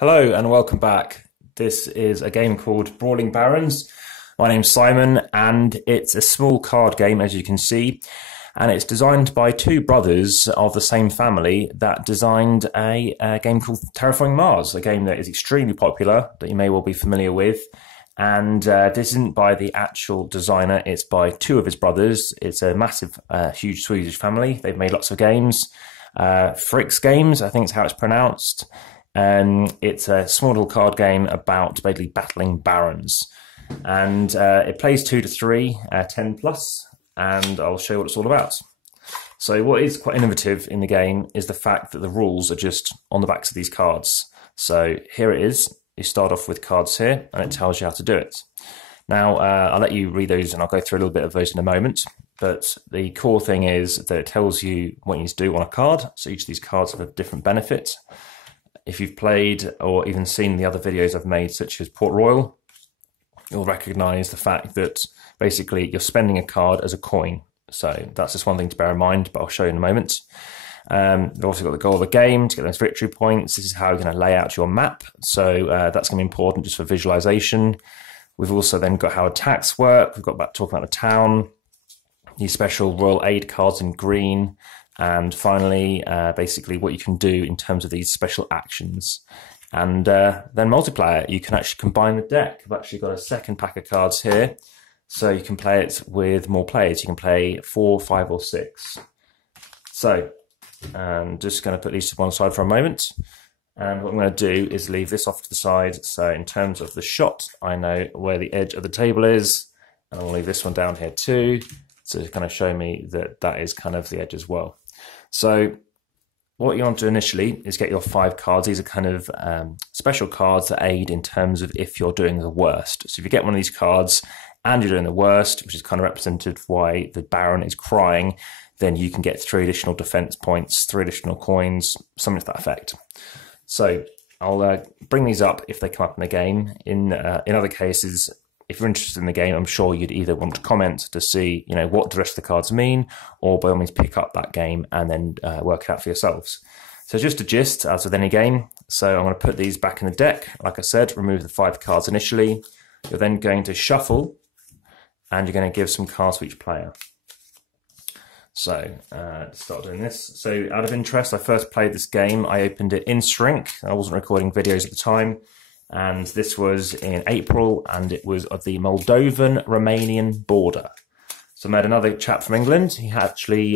Hello and welcome back. This is a game called Brawling Barons. My name's Simon and it's a small card game, as you can see, and it's designed by two brothers of the same family that designed a game called Terraforming Mars, a game that is extremely popular that you may well be familiar with. And this isn't by the actual designer, it's by two of his brothers. It's a massive, huge Swedish family. They've made lots of games. Fricks Games, I think is how it's pronounced. It's a small little card game about basically battling barons. And it plays 2 to 3, 10 plus, and I'll show you what it's all about. So what is quite innovative in the game is the fact that the rules are just on the backs of these cards. So here it is. You start off with cards here, and it tells you how to do it. Now, I'll let you read those, and I'll go through a little bit of those in a moment. But the core thing is that it tells you what you need to do on a card. So each of these cards have a different benefit. If you've played or even seen the other videos I've made, such as Port Royal, you'll recognise the fact that basically you're spending a card as a coin. So that's just one thing to bear in mind, but I'll show you in a moment. You've also got the goal of the game to get those victory points. This is how you're going to lay out your map. So that's going to be important just for visualization. We've also then got how attacks work. We've got about talking about the town, these special royal aid cards in green, and finally, basically what you can do in terms of these special actions. And then multiplayer, you can actually combine the deck. I've actually got a second pack of cards here, so you can play it with more players. You can play 4, 5, or 6. So I'm just going to put these to one side for a moment. And what I'm going to do is leave this off to the side. So in terms of the shot, I know where the edge of the table is. And I'll leave this one down here too, to kind of show me that that is kind of the edge as well. So what you want to do initially is get your 5 cards. These are kind of special cards that aid in terms of if you're doing the worst. So if you get one of these cards and you're doing the worst, which is kind of represented why the Baron is crying, then you can get 3 additional defense points, 3 additional coins, something to that effect. So I'll bring these up if they come up in the game. In other cases, if you're interested in the game, I'm sure you'd either want to comment to see, what the rest of the cards mean, or by all means pick up that game and then work it out for yourselves. So just a gist, as with any game. So I'm going to put these back in the deck. Like I said, remove the 5 cards initially. You're then going to shuffle, and you're going to give some cards to each player. So start doing this. So out of interest, I first played this game. I opened it in Shrink. I wasn't recording videos at the time. And this was in April, and it was of the Moldovan-Romanian border. So I met another chap from England. He actually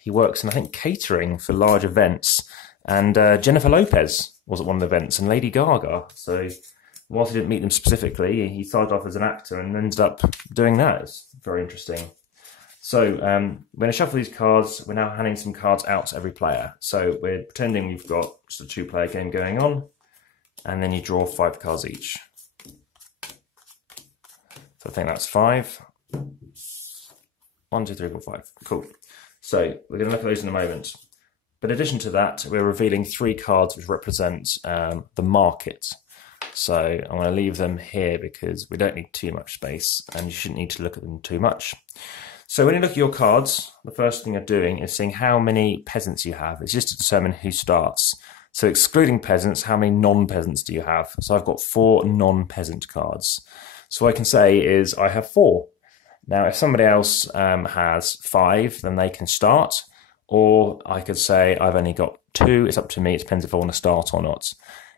he works in, I think, catering for large events. And Jennifer Lopez was at one of the events, and Lady Gaga. So whilst I didn't meet them specifically, he started off as an actor and ended up doing that. It's very interesting. So we're going to shuffle these cards. We're now handing some cards out to every player. So we're pretending we've got just a 2-player game going on. And then you draw 5 cards each. So I think that's 5. 1, 2, 3, 4, 5. Cool. So we're going to look at those in a moment. But in addition to that, we're revealing 3 cards which represent the market. So I'm going to leave them here because we don't need too much space, and you shouldn't need to look at them too much. So when you look at your cards, the first thing you're doing is seeing how many peasants you have. It's just to determine who starts. So excluding peasants, how many non-peasants do you have? So I've got 4 non-peasant cards. So what I can say is I have 4. Now, if somebody else has 5, then they can start. Or I could say I've only got 2. It's up to me. It depends if I want to start or not.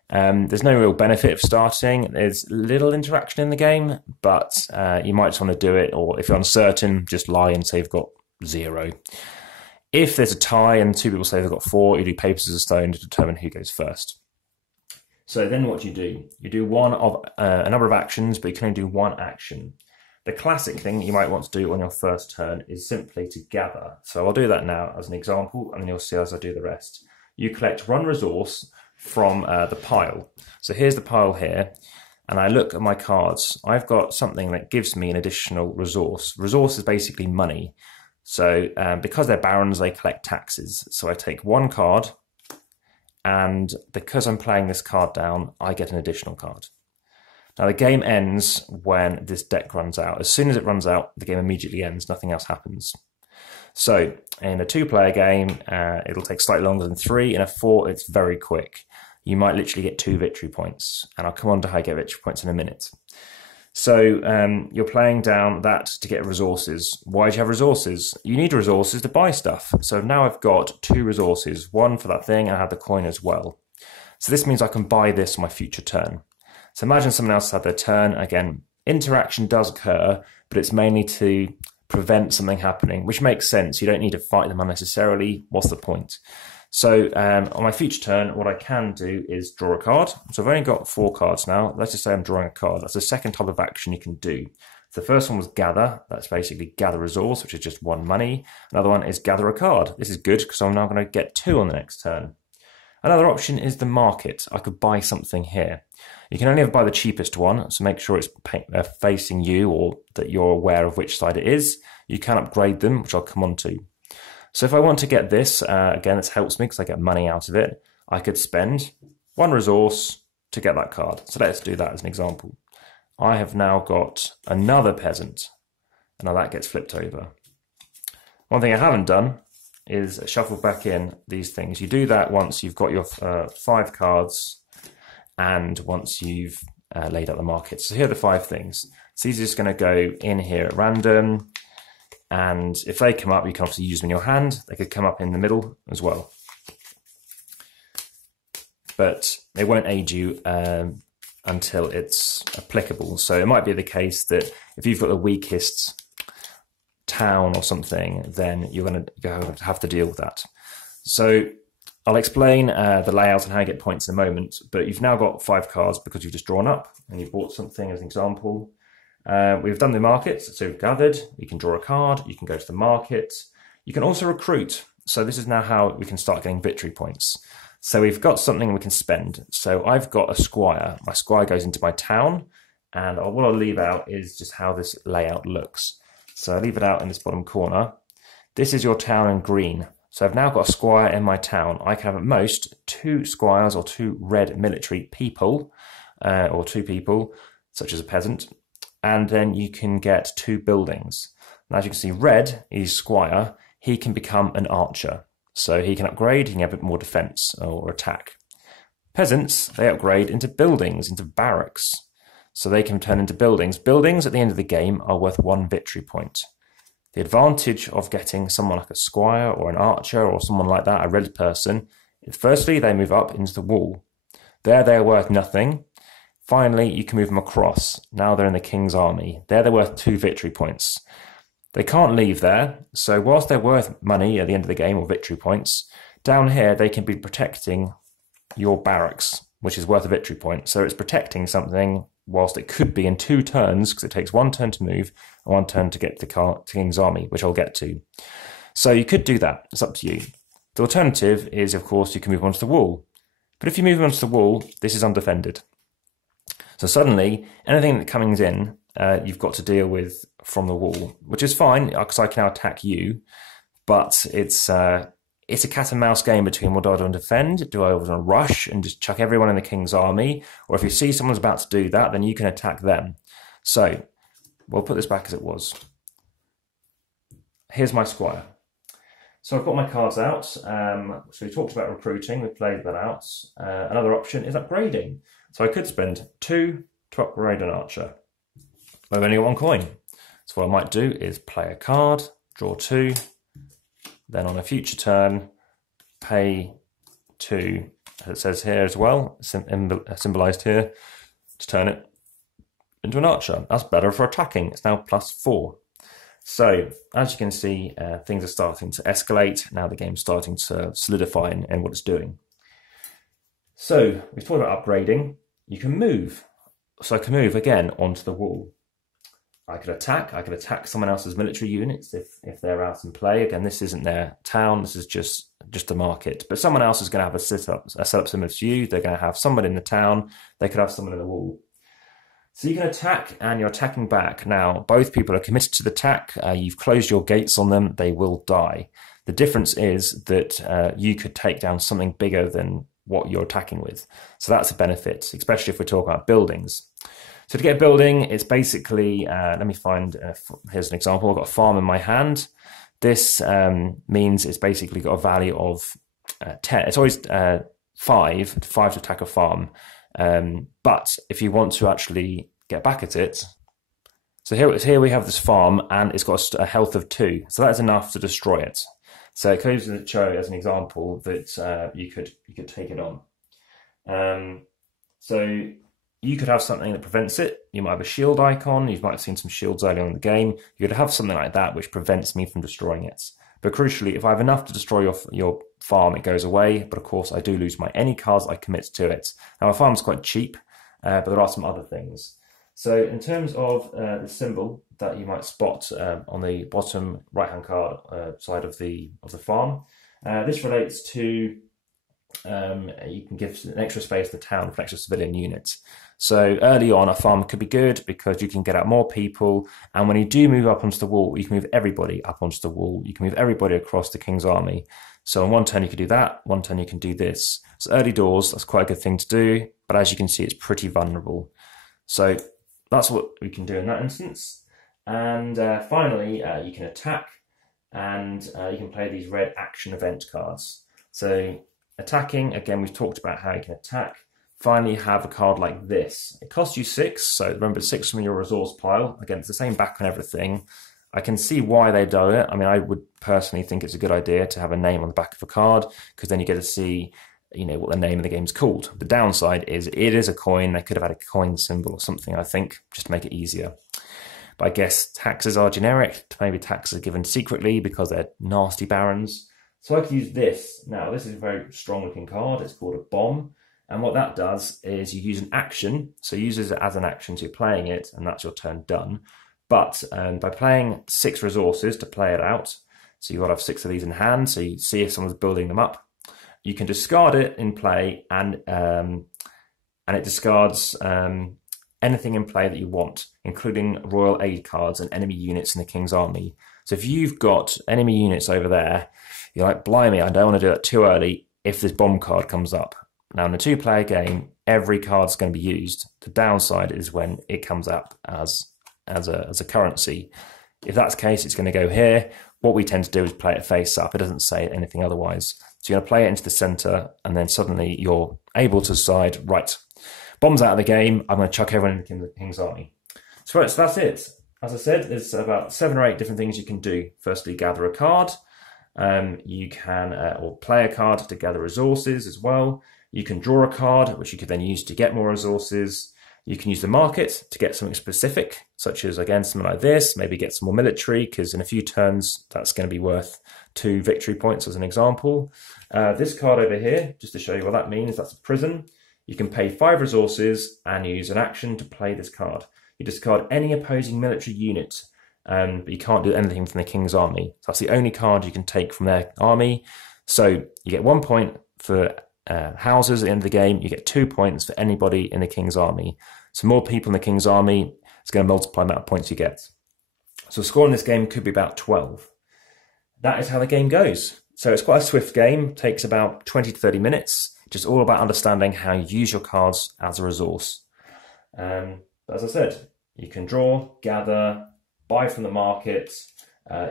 There's no real benefit of starting. There's little interaction in the game, but you might just want to do it. Or if you're uncertain, just lie and say you've got 0. If there's a tie and 2 people say they've got 4, you do paper, scissors, stone to determine who goes first. So then what do? You do one of a number of actions, but you can only do 1 action. The classic thing you might want to do on your first turn is simply to gather. So I'll do that now as an example, and then you'll see as I do the rest. You collect 1 resource from the pile. So here's the pile here, and I look at my cards. I've got something that gives me an additional resource. Resource is basically money. So because they're barons, they collect taxes. So I take 1 card, and because I'm playing this card down, I get an additional card. Now the game ends when this deck runs out. As soon as it runs out, the game immediately ends. Nothing else happens. So in a 2-player game, it'll take slightly longer than 3. In a 4, it's very quick. you might literally get 2 victory points. And I'll come on to how you get victory points in a minute. So you're playing down that to get resources. Why do you have resources? You need resources to buy stuff. So now I've got 2 resources, one for that thing, and I have the coin as well. So this means I can buy this on my future turn. So imagine someone else had their turn. Again, interaction does occur, but it's mainly to prevent something happening, which makes sense. You don't need to fight them unnecessarily. What's the point? So on my future turn, what I can do is draw a card. So I've only got 4 cards now. Let's just say I'm drawing a card. That's the second type of action you can do. So the first one was gather. That's basically gather resource, which is just 1 money. Another one is gather a card. This is good because I'm now going to get 2 on the next turn. Another option is the market. I could buy something here. You can only ever buy the cheapest one, so make sure it's facing you or that you're aware of which side it is. You can upgrade them, which I'll come on to. So if I want to get this, again, this helps me because I get money out of it. I could spend 1 resource to get that card. So let's do that as an example. I have now got another peasant, and now that gets flipped over. One thing I haven't done is shuffle back in these things. You do that once you've got your 5 cards and once you've laid out the market. So here are the 5 things. So these are just going to go in here at random. And if they come up, you can obviously use them in your hand. They could come up in the middle as well. But they won't aid you until it's applicable. So it might be the case that if you've got the weakest town or something, then you're going to have to deal with that. So I'll explain the layout and how you get points in a moment, but you've now got 5 cards because you've just drawn up and you've bought something as an example. We've done the market, so we've gathered, you can draw a card, you can go to the market, you can also recruit. So this is now how we can start getting victory points. So we've got something we can spend. So I've got a squire. My squire goes into my town, and what I'll leave out is just how this layout looks. So I leave it out in this bottom corner. This is your town in green. So I've now got a squire in my town. I can have at most 2 squires or 2 red military people, or 2 people, such as a peasant. And then you can get 2 buildings. And as you can see, red is squire. He can become an archer. So he can upgrade, he can have a bit more defense or attack. Peasants, they upgrade into buildings, into barracks. So they can turn into buildings. Buildings at the end of the game are worth 1 victory point. The advantage of getting someone like a squire or an archer or someone like that, a red person, is firstly, they move up into the wall. There they're worth nothing. Finally, you can move them across. Now they're in the king's army. There they're worth 2 victory points. They can't leave there, so whilst they're worth money at the end of the game or victory points, down here they can be protecting your barracks, which is worth a victory point. So it's protecting something whilst it could be in 2 turns, because it takes 1 turn to move and 1 turn to get to the king's army, which I'll get to. So you could do that. It's up to you. The alternative is, of course, you can move onto the wall. But if you move onto the wall, this is undefended. So suddenly, anything that comes in, you've got to deal with from the wall, which is fine because I can now attack you. But it's a cat and mouse game between what do I want to defend? Do I want to rush and just chuck everyone in the king's army? Or if you see someone's about to do that, then you can attack them. So we'll put this back as it was. Here's my squire. So I've got my cards out. So we talked about recruiting, we played that out. Another option is upgrading. So I could spend 2 to upgrade an archer. I've only got 1 coin. So what I might do is play a card, draw 2, then on a future turn, pay 2, as it says here as well, symbolised here, to turn it into an archer. That's better for attacking. It's now +4. So, as you can see, things are starting to escalate. Now the game's starting to solidify in what it's doing. So, we've talked about upgrading. You can move. So I can move again onto the wall. I could attack someone else's military units if they're out in play. Again, this isn't their town, this is just a market. But someone else is going to have a setup similar to you. They're going to have someone in the town, they could have someone in the wall. So you can attack and you're attacking back. Now, both people are committed to the attack. You've closed your gates on them, they will die. The difference is that you could take down something bigger than what you're attacking with. So that's a benefit, especially if we're talking about buildings. So to get a building, it's basically, let me find, here's an example. I've got a farm in my hand. This means it's basically got a value of 10. It's always 5 to attack a farm. But if you want to actually get back at it, so here we have this farm, and it's got a health of 2, so that's enough to destroy it. So it goes to show as an example that you could take it on. So you could have something that prevents it. You might have a shield icon. You might have seen some shields earlier in the game. You could have something like that which prevents me from destroying it. But crucially, if I have enough to destroy your farm, it goes away. But of course, I do lose any cards I commit to it. Now, my farm's quite cheap, but there are some other things. So in terms of the symbol that you might spot on the bottom right-hand card side of the farm, this relates to you can give an extra space to the town for extra civilian units. So early on, a farm could be good because you can get out more people, and when you do move up onto the wall, you can move everybody up onto the wall. You can move everybody across the king's army. So in one turn you can do that, one turn you can do this. So early doors, that's quite a good thing to do, but as you can see, it's pretty vulnerable. So that's what we can do in that instance. And finally, you can attack, and you can play these red action event cards. So attacking, again, we've talked about how you can attack. Finally, you have a card like this. It costs you 6, so remember 6 from your resource pile. Again, it's the same back and everything. I can see why they do it. I mean, I would personally think it's a good idea to have a name on the back of a card, because then you get to see, you know, what the name of the game's called. The downside is it is a coin. They could have had a coin symbol or something, I think, just to make it easier. But I guess taxes are generic. Maybe taxes are given secretly because they're nasty barons. So I could use this. Now, this is a very strong looking card. It's called a bomb. And what that does is you use an action. So it uses it as an action, so you're playing it, and that's your turn done. But by playing 6 resources to play it out, so you've got to have 6 of these in hand, so you see if someone's building them up, you can discard it in play, and it discards anything in play that you want, including royal aid cards and enemy units in the king's army. So if you've got enemy units over there, you're like, blimey, I don't want to do that too early if this bomb card comes up. Now, in a 2-player game, every card's going to be used. The downside is when it comes up as a currency. If that's the case, it's going to go here. What we tend to do is play it face up. It doesn't say anything otherwise. So you're going to play it into the center, and then suddenly you're able to decide, right, bomb's out of the game, I'm going to chuck everyone in the king's army. So that's it. As I said, there's about 7 or 8 different things you can do. Firstly, gather a card. You can or play a card to gather resources as well. You can draw a card, which you could then use to get more resources. You can use the market to get something specific, such as, again, something like this, maybe get some more military, because in a few turns, that's going to be worth 2 victory points as an example. This card over here, just to show you what that means, that's a prison. You can pay 5 resources and use an action to play this card. You discard any opposing military unit, but you can't do anything from the king's army. So that's the only card you can take from their army. So you get 1 point for houses at the end of the game. You get 2 points for anybody in the king's army. So more people in the king's army, it's going to multiply the amount of points you get. So the score in this game could be about 12. That is how the game goes. So it's quite a swift game, takes about 20 to 30 minutes, just all about understanding how you use your cards as a resource. But as I said, you can draw, gather, buy from the market,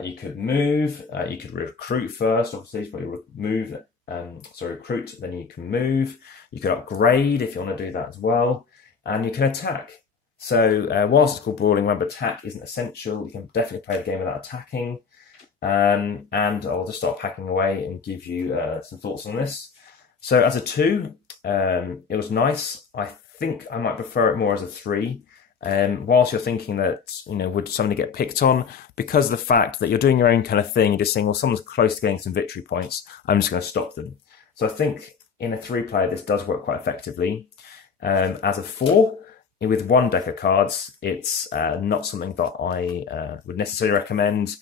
you could move, you could recruit first, obviously, it's probably recruit, then you can move, you can upgrade if you want to do that as well, and you can attack. So whilst it's called Brawling, remember attack isn't essential. You can definitely play the game without attacking. And I'll just start packing away and give you some thoughts on this. So as a 2, it was nice. I think I might prefer it more as a 3. Whilst you're thinking that, you know, would somebody get picked on, because of the fact that you're doing your own kind of thing, you're just saying, well, someone's close to getting some victory points, I'm just going to stop them. So I think in a 3-player, this does work quite effectively. As a 4, with 1 deck of cards, it's not something that I would necessarily recommend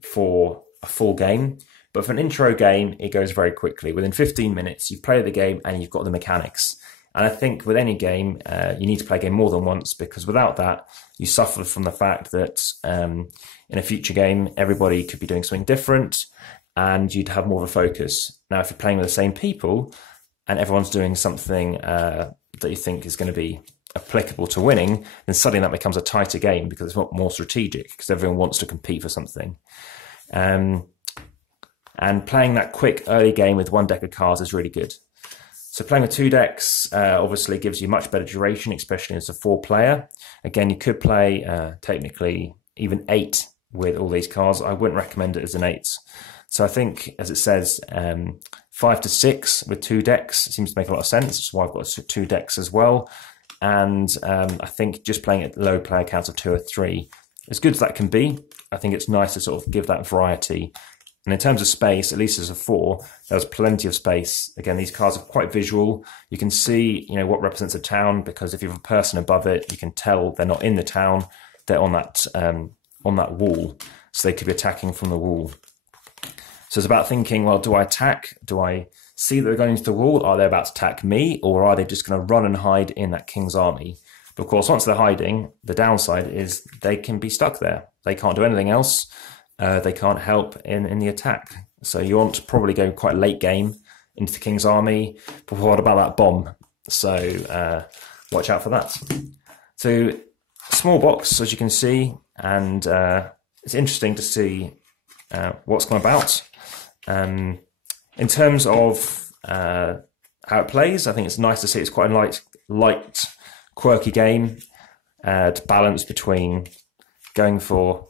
for a full game. But for an intro game, it goes very quickly. Within 15 minutes, you've played the game and you've got the mechanics. And I think with any game, you need to play a game more than once, because without that, you suffer from the fact that in a future game, everybody could be doing something different and you'd have more of a focus. Now, if you're playing with the same people and everyone's doing something that you think is going to be applicable to winning, then suddenly that becomes a tighter game because it's more strategic, because everyone wants to compete for something. And playing that quick early game with 1 deck of cards is really good. So playing with 2 decks obviously gives you much better duration, especially as a 4-player. Again, you could play technically even 8 with all these cards. I wouldn't recommend it as an 8. So I think, as it says, 5 to 6 with 2 decks seems to make a lot of sense. That's why I've got 2 decks as well. And I think just playing at low player counts of 2 or 3, as good as that can be, I think it's nice to sort of give that variety. And in terms of space, at least as a 4, there's plenty of space. Again, these cards are quite visual. You can see, what represents a town, because if you have a person above it, you can tell they're not in the town. They're on that wall, so they could be attacking from the wall. So it's about thinking, well, do I attack? Do I see that they're going into the wall? Are they about to attack me, or are they just going to run and hide in that king's army? But of course, once they're hiding, the downside is they can be stuck there. They can't do anything else. They can't help in the attack. So you want to probably go quite late game into the king's army. But what about that bomb? So watch out for that. So small box, as you can see, and it's interesting to see what's come about. In terms of how it plays, I think it's nice to see it's quite a light, quirky game to balance between going for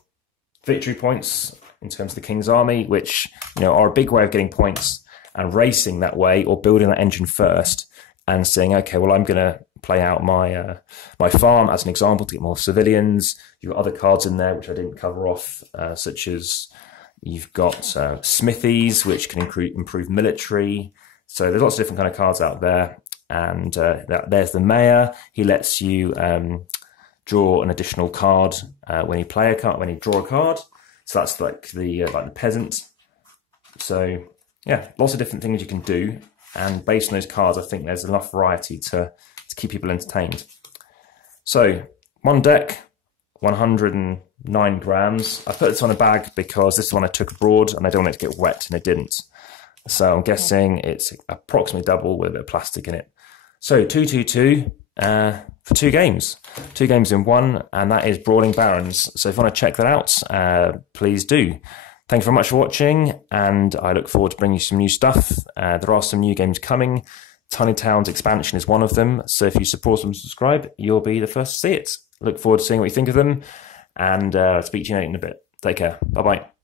victory points in terms of the King's Army, which are a big way of getting points, and racing that way, or building that engine first and saying, okay, well, I'm going to play out my my farm as an example to get more civilians. You've got other cards in there which I didn't cover off, such as you've got smithies, which can improve military. So there's lots of different kind of cards out there. And there's the mayor. He lets you draw an additional card when you play a card, when you draw a card. So that's like the peasant. So yeah, lots of different things you can do. And based on those cards, I think there's enough variety to keep people entertained. So 1 deck, 109 grams. I put this on a bag because this one I took abroad and I don't want it to get wet, and it didn't. So I'm guessing it's approximately double with a bit of plastic in it. So 222 for 2 games. 2 games in 1, and that is Brawling Barons. So if you want to check that out, please do. Thank you very much for watching, and I look forward to bringing you some new stuff. There are some new games coming. Tiny Towns expansion is one of them. So if you support and subscribe, you'll be the first to see it. Look forward to seeing what you think of them, and speak to you in a bit. Take care. Bye-bye.